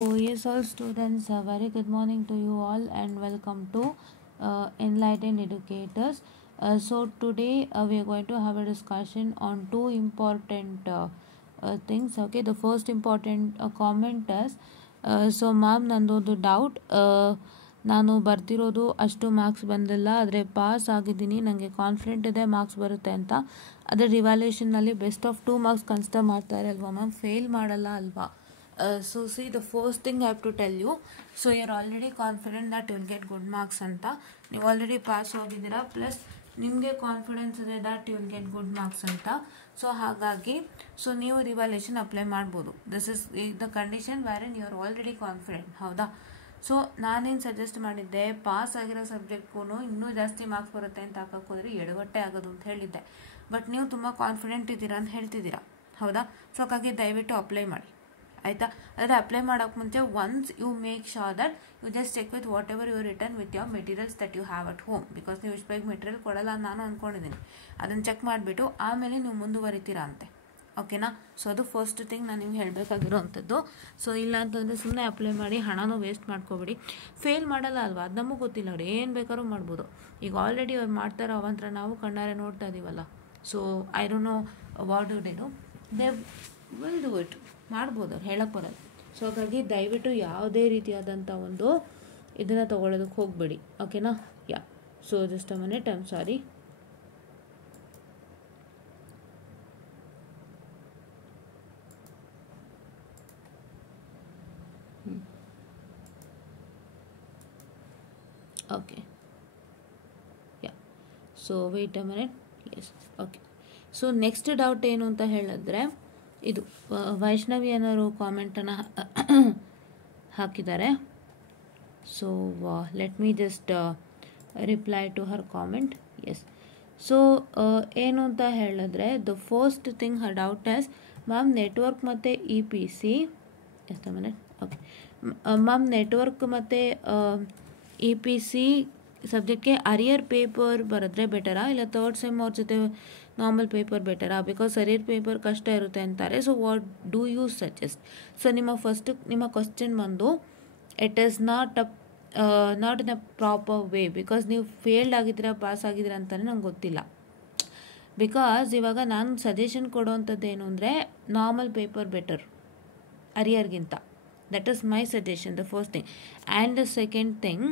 So yes, all students, a very good morning to you all and welcome to Enlightened Educators. So today we are going to have a discussion on two important things. Okay, the first important comment is so ma'am ನಂದೊಂದು doubt ನಾನು ಬರ್ತಿರೋದು ಅಷ್ಟು marks ಬಂದಿಲ್ಲ, ಆದರೆ pass ಆಗಿದ್ದೀನಿ, ನನಗೆ confident ಇದೆ marks ಬರುತ್ತೆ ಅಂತ. ಅದರ ರಿವ್ಯಾಲ್ಯೂಷನ್ನಲ್ಲಿ ಬೆಸ್ಟ್ ಆಫ್ 2 ಮಾರ್ಕ್ಸ್ ಕನ್ಸಿಡರ್ ಮಾಡ್ತಾರೆ ಅಲ್ವಾ ಮ್ಯಾಮ್, ಫೇಲ್ ಮಾಡಲ್ಲ ಅಲ್ವಾ? So see, the first thing I have to tell you, so you're already confident that you'll get good marks ಅಂತ. ನೀವು ಆಲ್ರೆಡಿ ಪಾಸ್ ಹೋಗಿದ್ದೀರಾ, ಪ್ಲಸ್ ನಿಮಗೆ ಕಾನ್ಫಿಡೆನ್ಸ್ ಇದೆ that you'll get good marks ಅಂತ. ಸೊ ಹಾಗಾಗಿ ನೀವು ರಿವ್ಯಾಲ್ಯೂಷನ್ ಅಪ್ಲೈ ಮಾಡ್ಬೋದು. This is the condition wherein you are already confident, ಹೌದಾ? ಸೊ ನಾನೇನು ಸಜೆಸ್ಟ್ ಮಾಡಿದ್ದೆ, ಪಾಸ್ ಆಗಿರೋ ಸಬ್ಜೆಕ್ಟ್ಗೂ ಇನ್ನೂ ಜಾಸ್ತಿ ಮಾರ್ಕ್ಸ್ ಬರುತ್ತೆ ಅಂತ ಹಾಕಕ್ಕೆ ಹೋದ್ರೆ ಎಡವಟ್ಟೆ ಆಗೋದು ಅಂತ ಹೇಳಿದ್ದೆ. ಬಟ್ ನೀವು ತುಂಬ ಕಾನ್ಫಿಡೆಂಟ್ ಇದ್ದೀರಾ ಅಂತ ಹೇಳ್ತಿದ್ದೀರಾ, ಹೌದಾ? ಸೊ ಹಾಗಾಗಿ ದಯವಿಟ್ಟು ಅಪ್ಲೈ ಮಾಡಿ, ಆಯಿತಾ? ಆದರೆ ಅಪ್ಲೈ ಮಾಡೋಕ್ಕೆ ಮುಂಚೆ once you make sure that you just check with whatever you return with your materials that you have at home. Because ನೀವು ಇಷ್ಟು ಬೇಗ ಮೆಟೀರಿಯಲ್ ಕೊಡಲ್ಲ ಅಂತ ನಾನು ಅಂದ್ಕೊಂಡಿದ್ದೀನಿ. ಅದನ್ನು ಚೆಕ್ ಮಾಡಿಬಿಟ್ಟು ಆಮೇಲೆ ನೀವು ಮುಂದುವರಿತೀರಾ ಅಂತೆ, ಓಕೆನಾ? ಸೊ ಅದು ಫಸ್ಟ್ ಥಿಂಗ್ ನಾನು ನಿಮ್ಗೆ ಹೇಳಬೇಕಾಗಿರೋವಂಥದ್ದು. ಸೊ ಇಲ್ಲ ಅಂತಂದರೆ ಸುಮ್ಮನೆ ಅಪ್ಲೈ ಮಾಡಿ ಹಣನೂ ವೇಸ್ಟ್ ಮಾಡ್ಕೋಬೇಡಿ. ಫೇಲ್ ಮಾಡಲ್ಲ ಅಲ್ವಾ, ಅದು ನಮಗೆ ಗೊತ್ತಿಲ್ಲ, ಅವ್ರು ಏನು ಬೇಕಾದ್ರೂ ಮಾಡ್ಬೋದು. ಈಗ ಆಲ್ರೆಡಿ ಅವ್ರು ಮಾಡ್ತಾರೋ ಅವಂತರ ನಾವು ಕಣ್ಣಾರೆ ನೋಡ್ತಾ ಇದ್ದೀವಲ್ಲ. So I don't know what do they do, they will do it, ಮಾಡ್ಬೋದು, ಅವ್ರು ಹೇಳಕ್ಕೆ ಬರೋದು. ಸೊ ಹಾಗಾಗಿ ದಯವಿಟ್ಟು ಯಾವುದೇ ರೀತಿಯಾದಂಥ ಒಂದು ಇದನ್ನು ತೊಗೊಳೋದಕ್ಕೆ ಹೋಗಬೇಡಿ, ಓಕೆನಾ? Yeah, so just a minute, I am sorry. Okay, yeah, so wait a minute. Yes, okay. So next doubt ಏನು ಅಂತ ಹೇಳಿದ್ರೆ, ಇದು ವೈಷ್ಣವಿ ಅನ್ನೋರು ಕಾಮೆಂಟನ್ನು ಹಾಕಿದ್ದಾರೆ. So let me just reply to her comment. Yes, so ಏನು ಅಂತ ಹೇಳಿದ್ರೆ, the first thing her doubt is, ma'am network ಮತ್ತು E P C, yes a minute, okay ma'am, network ಮತ್ತು ಇ ಪಿ ಸಿ ಸಬ್ಜೆಕ್ಟ್ಗೆ ಅರಿಯರ್ ಪೇಪರ್ ಬರೆದ್ರೆ ಬೆಟರಾ, ಇಲ್ಲ third sem ಅವ್ರ ಜೊತೆ ನಾರ್ಮಲ್ ಪೇಪರ್ ಬೆಟರಾ? ಬಿಕಾಸ್ ಅರಿಯರ್ ಪೇಪರ್ ಕಷ್ಟ ಇರುತ್ತೆ ಅಂತಾರೆ. So what do you suggest? So ನಿಮ್ಮ ಕ್ವಶನ್ ಬಂದು, it is not in a proper way. Because ನೀವು ಫೇಲ್ಡ್ ಆಗಿದ್ದೀರಾ ಪಾಸ್ ಆಗಿದ್ದೀರಾ ಅಂತಲೇ ನಂಗೆ ಗೊತ್ತಿಲ್ಲ. ಬಿಕಾಸ್ ಇವಾಗ ನಾನು ಸಜೆಷನ್ ಕೊಡೋವಂಥದ್ದು ಏನು ಅಂದರೆ, ನಾರ್ಮಲ್ ಪೇಪರ್ ಬೆಟರ್ ಅರಿಯರ್ಗಿಂತ. That is my suggestion, the first thing. And the second thing,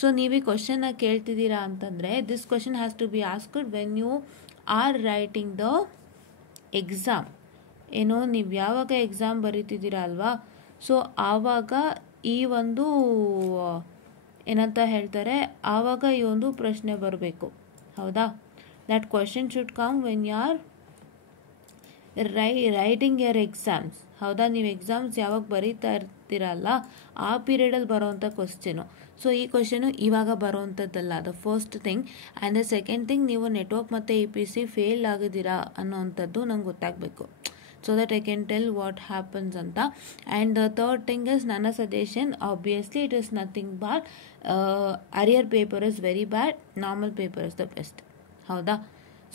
so ನೀವು ಈ ಕ್ವಶನ್ನ ಕೇಳ್ತಿದ್ದೀರಾ ಅಂತಂದರೆ, this question has to be asked when you are writing the exam. ಏನೋ ನೀವು ಯಾವಾಗ ಎಕ್ಸಾಮ್ ಬರೀತಿದ್ದೀರಾ ಅಲ್ವಾ, ಸೊ ಆವಾಗ ಈ ಒಂದು ಏನಂತ ಹೇಳ್ತಾರೆ, ಆವಾಗ ಈ ಒಂದು ಪ್ರಶ್ನೆ ಬರಬೇಕು, ಹೌದಾ? That question should come when you are writing your exams, ಹೌದಾ? ನೀವು ಎಕ್ಸಾಮ್ಸ್ ಯಾವಾಗ ಬರೀತಾ ಇರ್ತೀರಲ್ಲ ಆ ಪೀರಿಯಡಲ್ಲಿ ಬರೋವಂಥ ಕ್ವಶನು. ಸೊ ಈ ಕ್ವಶನು ಇವಾಗ ಬರೋವಂಥದ್ದಲ್ಲ, the first thing. And the second thing, ನೀವು ನೆಟ್ವರ್ಕ್ ಮತ್ತು ಇ ಪಿ ಸಿ ಫೇಲ್ ಆಗಿದ್ದೀರಾ ಅನ್ನೋವಂಥದ್ದು ನಂಗೆ ಗೊತ್ತಾಗಬೇಕು, so that I can tell what happens ಅಂತ. And the third thing is, ನನ್ನ suggestion obviously it is nothing but arrear paper is very bad, normal paper is the best, ಹೌದಾ?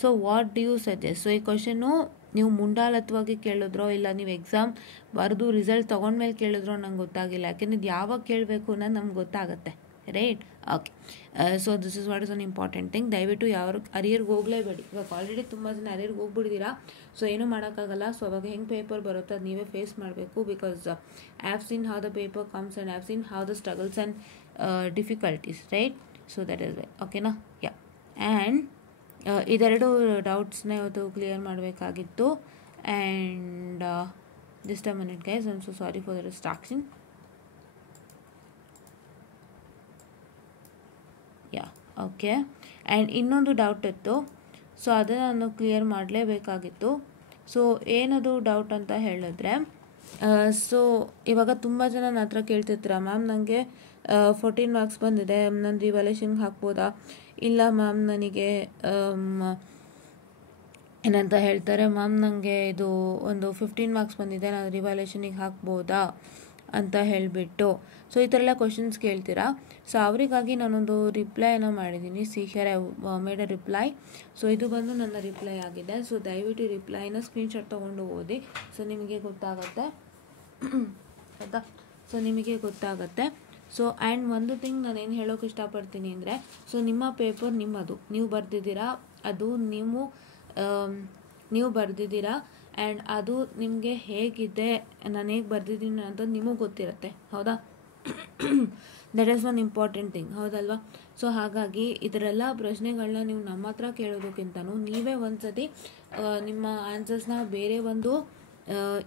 So what do you suggest? So ಈ question ನೀವು ಮುಂಡಾಳತ್ವಾಗಿ ಕೇಳಿದ್ರೋ, ಇಲ್ಲ ನೀವು exam ಬರೆದು result ತೊಗೊಂಡ್ಮೇಲೆ ಕೇಳಿದ್ರೋ ನಂಗೆ ಗೊತ್ತಾಗಿಲ್ಲ. ಯಾಕೆಂದ್ರೆ ಇದು ಯಾವಾಗ ಕೇಳಬೇಕು ಅನ್ನೋದು ನಮ್ಗೆ ಗೊತ್ತಾಗುತ್ತೆ, right? Okay, so this is what is one important thing. ದಯವಿಟ್ಟು ಯಾವ ಅರಿಯರ್ಗೆ ಹೋಗಲೇಬೇಡಿ. ಇವಾಗ ಆಲ್ರೆಡಿ ತುಂಬ ಜನ ಅರಿಯರ್ಗೆ ಹೋಗ್ಬಿಟ್ಟಿದ್ದೀರಾ, ಸೊ ಏನೂ ಮಾಡೋಕ್ಕಾಗಲ್ಲ. ಸೊ ಅವಾಗ ಹೆಂಗೆ ಪೇಪರ್ ಬರುತ್ತೋ ಅದು ನೀವೇ ಫೇಸ್ ಮಾಡಬೇಕು. Because I have seen how the paper comes and I have seen how the struggles and difficulties, right? So that is why, ಓಕೆನಾ? ಯಾ, ಆ್ಯಂಡ್ ಇದೆರಡು ಡೌಟ್ಸ್ನ ಇವತ್ತು ಕ್ಲಿಯರ್ ಮಾಡಬೇಕಾಗಿತ್ತು. And just a minute guys, I am so sorry for the distraction. Yeah, okay. And ಇನ್ನೊಂದು doubt ಇತ್ತು, so ಅದನ್ನು ನಾನು clear ಮಾಡಲೇಬೇಕಾಗಿತ್ತು. ಸೊ ಏನದು ಡೌಟ್ ಅಂತ ಹೇಳಿದ್ರೆ, ಸೊ ಇವಾಗ ತುಂಬ ಜನ ನನ್ನ ಹತ್ರ ಕೇಳ್ತಿರ್ತೀರ, ಮ್ಯಾಮ್ ನನಗೆ 14 ಮಾರ್ಕ್ಸ್ ಬಂದಿದೆ, ನನ್ನ ರಿವ್ಯಾಲ್ಯೂಷನ್ಗೆ ಹಾಕ್ಬೋದಾ? ಇಲ್ಲ ಮ್ಯಾಮ್ ನನಗೆ ಏನಂತ ಹೇಳ್ತಾರೆ, ಮ್ಯಾಮ್ ನನಗೆ ಇದು ಒಂದು 15 ಮಾರ್ಕ್ಸ್ ಬಂದಿದೆ, ನಾನು ರಿವ್ಯಾಲ್ಯೂಷನಿಗೆ ಹಾಕ್ಬೋದಾ ಅಂತ ಹೇಳಿಬಿಟ್ಟು. ಸೊ ಈ ಥರ ಎಲ್ಲ ಕ್ವಶನ್ಸ್ ಕೇಳ್ತೀರಾ. ಸೊ ಅವರಿಗಾಗಿ ನಾನೊಂದು ರಿಪ್ಲೈನ ಮಾಡಿದ್ದೀನಿ. See here I made a reply. So ಇದು ಬಂದು ನನ್ನ ರಿಪ್ಲೈ ಆಗಿದೆ. ಸೊ ದಯವಿಟ್ಟು ರಿಪ್ಲೈನ ಸ್ಕ್ರೀನ್ಶಾಟ್ ತೊಗೊಂಡು ಓದಿ, ಸೊ ನಿಮಗೆ ಗೊತ್ತಾಗುತ್ತೆ, ಆಯಿತಾ? ಸೊ ನಿಮಗೆ ಗೊತ್ತಾಗುತ್ತೆ. ಸೊ ಆ್ಯಂಡ್ ಒಂದು ಥಿಂಗ್ ನಾನು ಏನು ಹೇಳೋಕೆ ಇಷ್ಟಪಡ್ತೀನಿ ಅಂದರೆ, ಸೊ ನಿಮ್ಮ ಪೇಪರ್ ನಿಮ್ಮದು, ನೀವು ಬರೆದಿದ್ದೀರಾ, ಅದು ನೀವು ಬರೆದಿದ್ದೀರಾ ಆ್ಯಂಡ್ ಅದು ನಿಮಗೆ ಹೇಗಿದೆ, ನಾನು ಹೇಗೆ ಬರೆದಿದ್ದೀನಿ ಅಂತ ನಿಮಗೆ ಗೊತ್ತಿರುತ್ತೆ, ಹೌದಾ? That is one important thing, ಹೌದಲ್ವಾ? ಸೊ ಹಾಗಾಗಿ ಇದರೆಲ್ಲ ಪ್ರಶ್ನೆಗಳನ್ನ ನೀವು ನಮ್ಮ ಹತ್ರ ಕೇಳೋದಕ್ಕಿಂತನೂ ನೀವೇ ಒಂದು ಸತಿ ನಿಮ್ಮ ಆನ್ಸರ್ಸ್ನ ಬೇರೆ ಒಂದು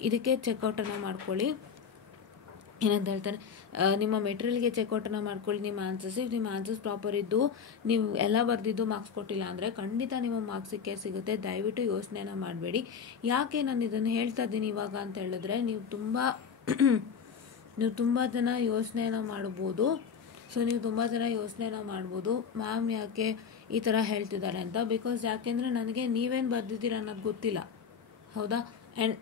ಇದಕ್ಕೆ ಚೆಕ್ಔಟನ್ನು ಮಾಡ್ಕೊಳ್ಳಿ. ಏನಂತ ಹೇಳ್ತಾರೆ, ನಿಮ್ಮ ಮೆಟೀರಿಯಲ್ಗೆ ಚೆಕ್ಔಟನ್ನು ಮಾಡ್ಕೊಳ್ಳಿ ನಿಮ್ಮ ಆನ್ಸರ್ಸಿಗೆ. ನಿಮ್ಮ ಆನ್ಸರ್ಸ್ ಪ್ರಾಪರ್ ಇದ್ದು ನೀವು ಎಲ್ಲ ಬರೆದಿದ್ದು ಮಾರ್ಕ್ಸ್ ಕೊಟ್ಟಿಲ್ಲ ಅಂದರೆ ಖಂಡಿತ ನಿಮ್ಮ ಮಾರ್ಕ್ಸ್ ಸಿಗುತ್ತೆ. ದಯವಿಟ್ಟು ಯೋಚನೆನ ಮಾಡಬೇಡಿ. ಯಾಕೆ ನಾನು ಇದನ್ನು ಹೇಳ್ತಾ ಇದ್ದೀನಿ ಇವಾಗ ಅಂತ ಹೇಳಿದ್ರೆ, ನೀವು ತುಂಬ ಜನ ಯೋಚನೆಯನ್ನು ಮಾಡ್ಬೋದು. ಸೊ ನೀವು ತುಂಬ ಜನ ಯೋಚನೆಯನ್ನು ಮಾಡ್ಬೋದು, ಮ್ಯಾಮ್ ಯಾಕೆ ಈ ಥರ ಹೇಳ್ತಿದ್ದಾರೆ ಅಂತ. ಬಿಕಾಸ್ ಯಾಕೆಂದರೆ ನನಗೆ ನೀವೇನು ಬರೆದಿದ್ದೀರ ಅನ್ನೋದು ಗೊತ್ತಿಲ್ಲ, ಹೌದಾ? ಆ್ಯಂಡ್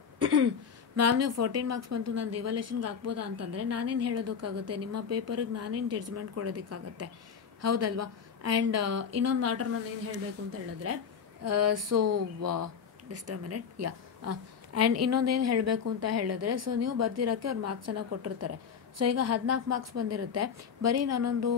ಮ್ಯಾಮ್ ನೀವು 14 ಮಾರ್ಕ್ಸ್ ಬಂತು ನಾನು ರಿವಲ್ಯೂಷನ್ಗೆ ಹಾಕ್ಬೋದಾ ಅಂತಂದರೆ ನಾನೇನು ಹೇಳೋದಕ್ಕಾಗುತ್ತೆ, ನಿಮ್ಮ ಪೇಪರಿಗೆ ನಾನೇನು ಜಡ್ಜ್ಮೆಂಟ್ ಕೊಡೋದಕ್ಕಾಗುತ್ತೆ, ಹೌದಲ್ವಾ? ಆ್ಯಂಡ್ ಇನ್ನೊಂದು ಮ್ಯಾಟರ್ ನಾನು ಏನು ಹೇಳಬೇಕು ಅಂತ ಹೇಳಿದ್ರೆ, so just a minute, and ಇನ್ನೊಂದೇನು ಹೇಳಬೇಕು ಅಂತ ಹೇಳಿದ್ರೆ, ಸೊ ನೀವು ಬರ್ದಿರೋಕ್ಕೆ ಅವ್ರು ಮಾರ್ಕ್ಸನ್ನು ಕೊಟ್ಟಿರ್ತಾರೆ. ಸೊ ಈಗ 14 ಮಾರ್ಕ್ಸ್ ಬಂದಿರುತ್ತೆ, ಬರೀ ನಾನೊಂದು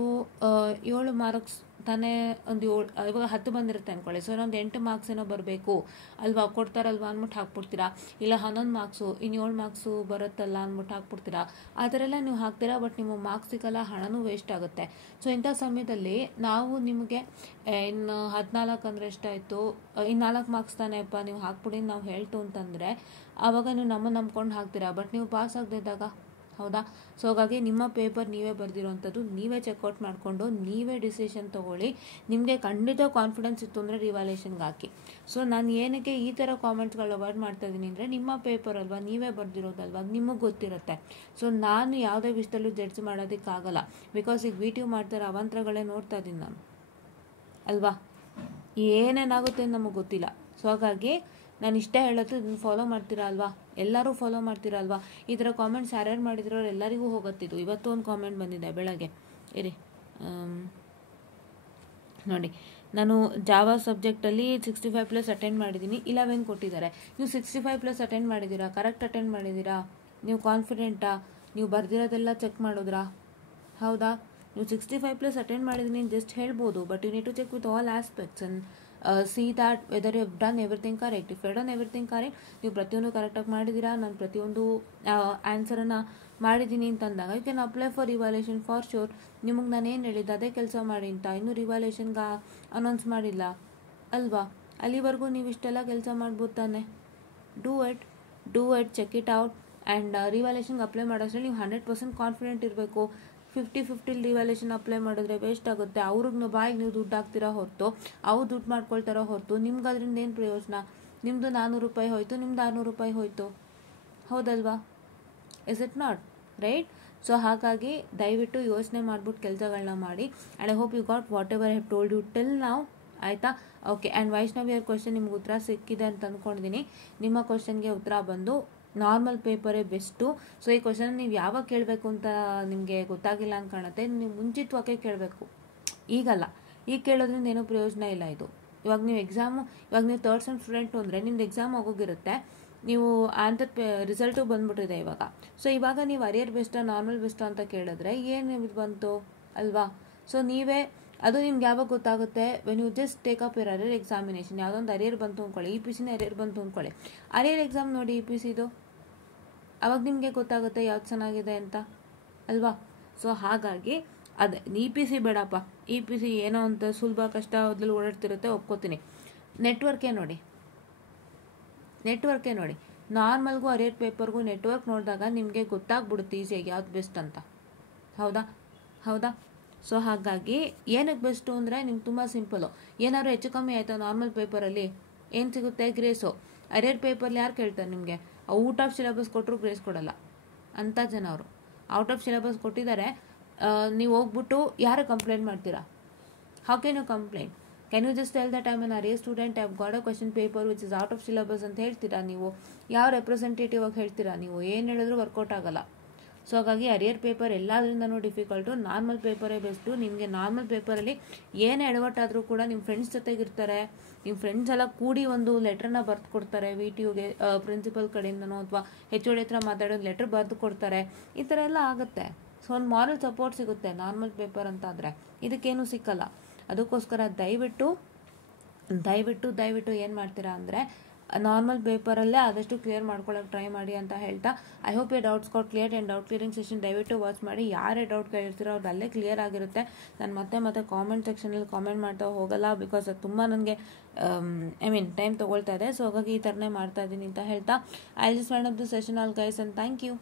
7 ಮಾರ್ಕ್ಸ್ ತಾನೇ, ಒಂದು 7 ಇವಾಗ 10 ಬಂದಿರುತ್ತೆ ಅಂದ್ಕೊಳ್ಳಿ. ಸೊ ಇನ್ನೊಂದು 8 ಮಾರ್ಕ್ಸ್ ಏನೋ ಬರಬೇಕು ಅಲ್ವಾ, ಕೊಡ್ತಾರಲ್ವಾ ಅಂದ್ಬಿಟ್ಟು ಹಾಕ್ಬಿಡ್ತೀರಾ. ಇಲ್ಲ 11 ಮಾರ್ಕ್ಸು ಇನ್ನು 7 ಮಾರ್ಕ್ಸು ಬರುತ್ತಲ್ಲ ಅಂದ್ಬಿಟ್ಟು ಹಾಕ್ಬಿಡ್ತೀರಾ. ಆ ಥರ ಎಲ್ಲ ನೀವು ಹಾಕ್ತೀರಾ, ಬಟ್ ನಿಮ್ಮ ಮಾರ್ಕ್ಸ್ ಸಿಗಲ್ಲ, ಹಣನೂ ವೇಸ್ಟ್ ಆಗುತ್ತೆ. ಸೊ ಇಂಥ ಸಮಯದಲ್ಲಿ ನಾವು ನಿಮಗೆ ಇನ್ನು 14 ಅಂದರೆ ಎಷ್ಟಾಯಿತು, ಇನ್ನು 4 ಮಾರ್ಕ್ಸ್ ತಾನೇಪ್ಪ ನೀವು ಹಾಕ್ಬಿಡಿ ನಾವು ಹೇಳ್ತು ಅಂತಂದರೆ ಆವಾಗ ನೀವು ನಮ್ಮನ್ನು ನಂಬ್ಕೊಂಡು ಹಾಕ್ತೀರಾ, ಬಟ್ ನೀವು ಪಾಸ್ ಆಗದಿದ್ದಾಗ, ಹೌದಾ? ಸೊ ಹಾಗಾಗಿ ನಿಮ್ಮ ಪೇಪರ್ ನೀವೇ ಬರೆದಿರೋವಂಥದ್ದು ನೀವೇ ಚೆಕ್ಔಟ್ ಮಾಡಿಕೊಂಡು ನೀವೇ ಡಿಸಿಷನ್ ತೊಗೊಳ್ಳಿ. ನಿಮಗೆ ಖಂಡಿತ ಕಾನ್ಫಿಡೆನ್ಸ್ ಇತ್ತು ಅಂದರೆ ರಿವ್ಯಾಲ್ಯೂಷನ್ಗೆ ಹಾಕಿ. ಸೊ ನಾನು ಏನಕ್ಕೆ ಈ ಥರ ಕಾಮೆಂಟ್ಸ್ಗಳು ಅವಾಯ್ಡ್ ಮಾಡ್ತಾ ಇದ್ದೀನಿ ಅಂದರೆ, ನಿಮ್ಮ ಪೇಪರ್ ಅಲ್ವಾ, ನೀವೇ ಬರೆದಿರೋದಲ್ವಾ, ನಿಮಗೆ ಗೊತ್ತಿರುತ್ತೆ. ಸೊ ನಾನು ಯಾವುದೇ ವಿಷಯದಲ್ಲೂ ಜಡ್ಜ್ ಮಾಡೋದಕ್ಕಾಗಲ್ಲ. ಬಿಕಾಸ್ ಈಗ ವಿಟಿಯು ಮಾಡ್ತಾರೆ ಅವಾಂತರಗಳೇ ನೋಡ್ತಾ ಇದ್ದೀನಿ ನಾನು, ಅಲ್ವಾ? ಏನೇನಾಗುತ್ತೆ ಅಂತ ನಮಗೆ ಗೊತ್ತಿಲ್ಲ. ಸೊ ಹಾಗಾಗಿ ನಾನು ಇಷ್ಟೇ ಹೇಳೋದು, ಇದನ್ನು ಫಾಲೋ ಮಾಡ್ತೀರಾ ಅಲ್ವಾ, ಎಲ್ಲರೂ ಫಾಲೋ ಮಾಡ್ತೀರಾ ಅಲ್ವಾ? ಈ ಥರ ಕಾಮೆಂಟ್ಸ್ ಯಾರ್ಯಾರು ಮಾಡಿದ್ರು ಎಲ್ಲರಿಗೂ ಹೋಗುತ್ತಿದ್ದು. ಇವತ್ತು ಒಂದು ಕಾಮೆಂಟ್ ಬಂದಿದೆ ಬೆಳಗ್ಗೆ, ಇರಿ ನೋಡಿ, ನಾನು ಜಾವಾ ಸಬ್ಜೆಕ್ಟಲ್ಲಿ 65+ ಅಟೆಂಡ್ ಮಾಡಿದ್ದೀನಿ, 11 ಕೊಟ್ಟಿದ್ದಾರೆ. ನೀವು 65+ ಅಟೆಂಡ್ ಮಾಡಿದ್ದೀರಾ, ಕರೆಕ್ಟ್ ಅಟೆಂಡ್ ಮಾಡಿದ್ದೀರಾ, ನೀವು ಕಾನ್ಫಿಡೆಂಟಾ, ನೀವು ಬರ್ದಿರೋದೆಲ್ಲ ಚೆಕ್ ಮಾಡಿದ್ರಾ, ಹೌದಾ? ನೀವು 65+ ಅಟೆಂಡ್ ಮಾಡಿದ್ದೀನಿ ಜಸ್ಟ್ ಹೇಳ್ಬೋದು, but you need to check with all aspects and see that whether you have done everything correct. If you have done everything correct, ನೀವು ಪ್ರತಿಯೊಂದು ಕರೆಕ್ಟಾಗಿ ಮಾಡಿದ್ದೀರಾ, ನಾನು ಪ್ರತಿಯೊಂದು ಆನ್ಸರನ್ನು ಮಾಡಿದ್ದೀನಿ ಅಂತಂದಾಗ you can apply for revaluation for sure. ನಿಮಗೆ ನಾನು ಏನು ಹೇಳಿದ್ದೆ ಅದೇ ಕೆಲಸ ಮಾಡಿ ಅಂತ ಇನ್ನೂ ರಿವ್ಯಾಲ್ಯೂಷನ್ಗೆ ಅನೌನ್ಸ್ ಮಾಡಿಲ್ಲ ಅಲ್ವಾ? ಅಲ್ಲಿವರೆಗೂ ನೀವು ಇಷ್ಟೆಲ್ಲ ಕೆಲಸ ಮಾಡ್ಬೋದು ತಾನೆ. Do it, check it out. ಆ್ಯಂಡ್ ರಿವ್ಯಾಲ್ಯೂಷನ್ಗೆ ಅಪ್ಲೈ ಮಾಡೋದ್ರಲ್ಲಿ ನೀವು 100% ಕಾನ್ಫಿಡೆಂಟ್ ಇರಬೇಕು. 50-50 ರಿವ್ಯಾಲ್ಯೂಷನ್ ಅಪ್ಲೈ ಮಾಡಿದ್ರೆ ವೇಸ್ಟ್ ಆಗುತ್ತೆ. ಅವ್ರಿಗೆ ಬಾಯಿಗೆ ನೀವು ದುಡ್ಡು ಹಾಕ್ತಿರೋ ಹೊರತು ಅವ್ರು ದುಡ್ಡು ಮಾಡ್ಕೊಳ್ತಾರೋ ಹೊರತು ನಿಮ್ಗೆ ಅದರಿಂದ ಏನು ಪ್ರಯೋಜನ? ನಿಮ್ಮದು 400 ರೂಪಾಯಿ ಹೋಯಿತು, ನಿಮ್ದು 600 ರೂಪಾಯಿ ಹೋಯಿತು, ಹೌದಲ್ವಾ? Is it not right? So ಹಾಗಾಗಿ ದಯವಿಟ್ಟು ಯೋಚನೆ ಮಾಡ್ಬಿಟ್ಟು ಕೆಲಸಗಳನ್ನ ಮಾಡಿ. And I hope you got whatever I have told you till ನಾವು, ಆಯಿತಾ? ಓಕೆ. ಆ್ಯಂಡ್ ವೈಷ್ಣವಿ ಅವ್ರ ಕ್ವಶನ್ ನಿಮ್ಗೆ ಉತ್ತರ ಸಿಕ್ಕಿದೆ ಅಂತ ಅಂದ್ಕೊಂಡಿದ್ದೀನಿ. ನಿಮ್ಮ ಕ್ವಶನ್ಗೆ ಉತ್ತರ ಬಂದು ನಾರ್ಮಲ್ ಪೇಪರೇ ಬೆಸ್ಟು. ಸೊ ಈ ಕ್ವಶನ್ ನೀವು ಯಾವಾಗ ಕೇಳಬೇಕು ಅಂತ ನಿಮಗೆ ಗೊತ್ತಾಗಿಲ್ಲ ಅಂತ ಕಾಣುತ್ತೆ. ನೀವು ಮುಂಚಿತವಾಗಿ ಕೇಳಬೇಕು, ಈಗಲ್ಲ. ಈಗ ಕೇಳೋದ್ರಿಂದ ಏನೂ ಪ್ರಯೋಜನ ಇಲ್ಲ ಇದು. ಇವಾಗ ನೀವು ಇವಾಗ ನೀವು 3rd ಸೆಮ್ ಸ್ಟೂಡೆಂಟು ಅಂದರೆ ನಿಮ್ದು ಎಕ್ಸಾಮ್ ಆಗೋಗಿರುತ್ತೆ, ನೀವು ಆನ್ಸರ್ ರಿಸಲ್ಟು ಬಂದ್ಬಿಟ್ಟಿದೆ ಇವಾಗ. ಸೊ ಇವಾಗ ನೀವು ಅರಿಯರ್ ಬೆಸ್ಟಾ ನಾರ್ಮಲ್ ಬೆಸ್ಟಾ ಅಂತ ಕೇಳಿದ್ರೆ ಏನು ಇದು ಬಂತು ಅಲ್ವಾ? ಸೊ ಅದು ನಿಮ್ಗೆ ಯಾವಾಗ ಗೊತ್ತಾಗುತ್ತೆ? When you just take up your arrear examination. ಯಾವುದೊಂದು ಅರಿಯರ್ ಬಂತು ಅಂದ್ಕೊಳ್ಳಿ, EPCನ ಅರಿಯರ್ ಬಂತು ಅಂದ್ಕೊಳ್ಳಿ, ಅರಿಯರ್ ಎಕ್ಸಾಮ್ ನೋಡಿ EPCದು, ಅವಾಗ ನಿಮಗೆ ಗೊತ್ತಾಗುತ್ತೆ ಯಾವ್ದು ಚೆನ್ನಾಗಿದೆ ಅಂತ ಅಲ್ವಾ? ಸೊ ಹಾಗಾಗಿ ಅದೇ EPC ಬೇಡಪ್ಪ, EPC ಏನೋ ಅಂತ ಸುಲಭ ಕಷ್ಟ ಅದ್ರಲ್ಲಿ ಓಡಾಡ್ತಿರುತ್ತೆ, ಒಪ್ಕೋತೀನಿ. ನೆಟ್ವರ್ಕೇ ನೋಡಿ, ನಾರ್ಮಲ್ಗೂ ಅರಿಯರ್ ಪೇಪರ್ಗೂ ನೆಟ್ವರ್ಕ್ ನೋಡಿದಾಗ ನಿಮಗೆ ಗೊತ್ತಾಗ್ಬಿಡುತ್ತೆ ಈಸಿಯಾಗಿ ಯಾವ್ದು ಬೆಸ್ಟ್ ಅಂತ, ಹೌದಾ? ಸೊ ಹಾಗಾಗಿ ಏನಕ್ಕೆ ಬೆಸ್ಟು ಅಂದರೆ ನಿಮ್ಗೆ ತುಂಬ ಸಿಂಪಲು. ಏನಾದ್ರು ಹೆಚ್ಚು ಕಮ್ಮಿ ಆಯಿತಾ ನಾರ್ಮಲ್ ಪೇಪರಲ್ಲಿ ಏನು ಸಿಗುತ್ತೆ? ಗ್ರೇಸು. ಅರಿಯರ್ ಪೇಪರ್ಲಿ ಯಾರು ಕೇಳ್ತಾರೆ ನಿಮಗೆ? ಔಟ್ ಆಫ್ ಸಿಲೆಬಸ್ ಕೊಟ್ಟರು ಗ್ರೇಸ್ ಕೊಡಲ್ಲ ಅಂಥ ಜನ ಅವರು. ಔಟ್ ಆಫ್ ಸಿಲೆಬಸ್ ಕೊಟ್ಟಿದ್ದಾರೆ, ನೀವು ಹೋಗ್ಬಿಟ್ಟು ಯಾರು ಕಂಪ್ಲೇಂಟ್ ಮಾಡ್ತೀರಾ? How can you complaint? Can you just tell that I am an arrear student, I have got a question paper which is out of syllabus ಅಂತ ಹೇಳ್ತೀರಾ ನೀವು? ಯಾವ ರೆಪ್ರೆಸೆಂಟೇಟಿವ್ ಆಗಿ ಹೇಳ್ತೀರಾ ನೀವು? ಏನು ಹೇಳಿದ್ರು ವರ್ಕೌಟ್ ಆಗಲ್ಲ. ಸೊ ಹಾಗಾಗಿ ಅರಿಯರ್ ಪೇಪರ್ ಎಲ್ಲದರಿಂದನೂ ಡಿಫಿಕಲ್ಟು. ನಾರ್ಮಲ್ ಪೇಪರೇ ಬೆಸ್ಟು. ನಿಮಗೆ ನಾರ್ಮಲ್ ಪೇಪರಲ್ಲಿ ಏನೇ ಎಡವಟ್ಟಾದರೂ ಕೂಡ ನಿಮ್ಮ ಫ್ರೆಂಡ್ಸ್ ಜೊತೆಗಿರ್ತಾರೆ, ನಿಮ್ಮ ಫ್ರೆಂಡ್ಸ್ ಎಲ್ಲ ಕೂಡಿ ಒಂದು ಲೆಟ್ರನ್ನ ಬರೆದು ಕೊಡ್ತಾರೆ, VTUಗೆ ಪ್ರಿನ್ಸಿಪಲ್ ಕಡೆಯಿಂದನೋ ಅಥವಾ HOD ಹತ್ರ ಮಾತಾಡೋದು ಲೆಟ್ರ್ ಬರೆದು ಕೊಡ್ತಾರೆ. ಈ ಥರ ಎಲ್ಲ ಆಗುತ್ತೆ. ಸೊ ಒಂದು ಮಾರಲ್ ಸಪೋರ್ಟ್ ಸಿಗುತ್ತೆ ನಾರ್ಮಲ್ ಪೇಪರ್ ಅಂತ ಆದರೆ. ಇದಕ್ಕೇನು ಸಿಕ್ಕಲ್ಲ. ಅದಕ್ಕೋಸ್ಕರ ದಯವಿಟ್ಟು ಏನು ಮಾಡ್ತೀರಾ ಅಂದರೆ ನಾರ್ಮಲ್ ಪೇಪರಲ್ಲೇ ಆದಷ್ಟು ಕ್ಲಿಯರ್ ಮಾಡ್ಕೊಳ್ಳೋಕೆ ಟ್ರೈ ಮಾಡಿ ಅಂತ ಹೇಳ್ತಾ, I hope you doubts got clear. And doubt clearing session ದಯವಿಟ್ಟು ವಾಚ್ ಮಾಡಿ. ಯಾರೇ ಡೌಟ್ ಕೇಳಿರ್ತೀರೋ ಅವ್ರು ಅಲ್ಲೇ ಕ್ಲಿಯರ್ ಆಗಿರುತ್ತೆ. ನಾನು ಮತ್ತೆ ಕಾಮೆಂಟ್ ಸೆಕ್ಷನಲ್ಲಿ ಕಾಮೆಂಟ್ ಮಾಡ್ತಾ ಹೋಗಲ್ಲ, ಬಿಕಾಸ್ ಅದು ತುಂಬ ನನಗೆ ಟೈಮ್ ತೊಗೊಳ್ತಾ ಇದೆ. ಸೊ ಹಾಗಾಗಿ ಈ ಥರನೇ ಮಾಡ್ತಾ ಇದ್ದೀನಿ ಅಂತ ಹೇಳ್ತಾ, I just wind up the session all guys, and thank you.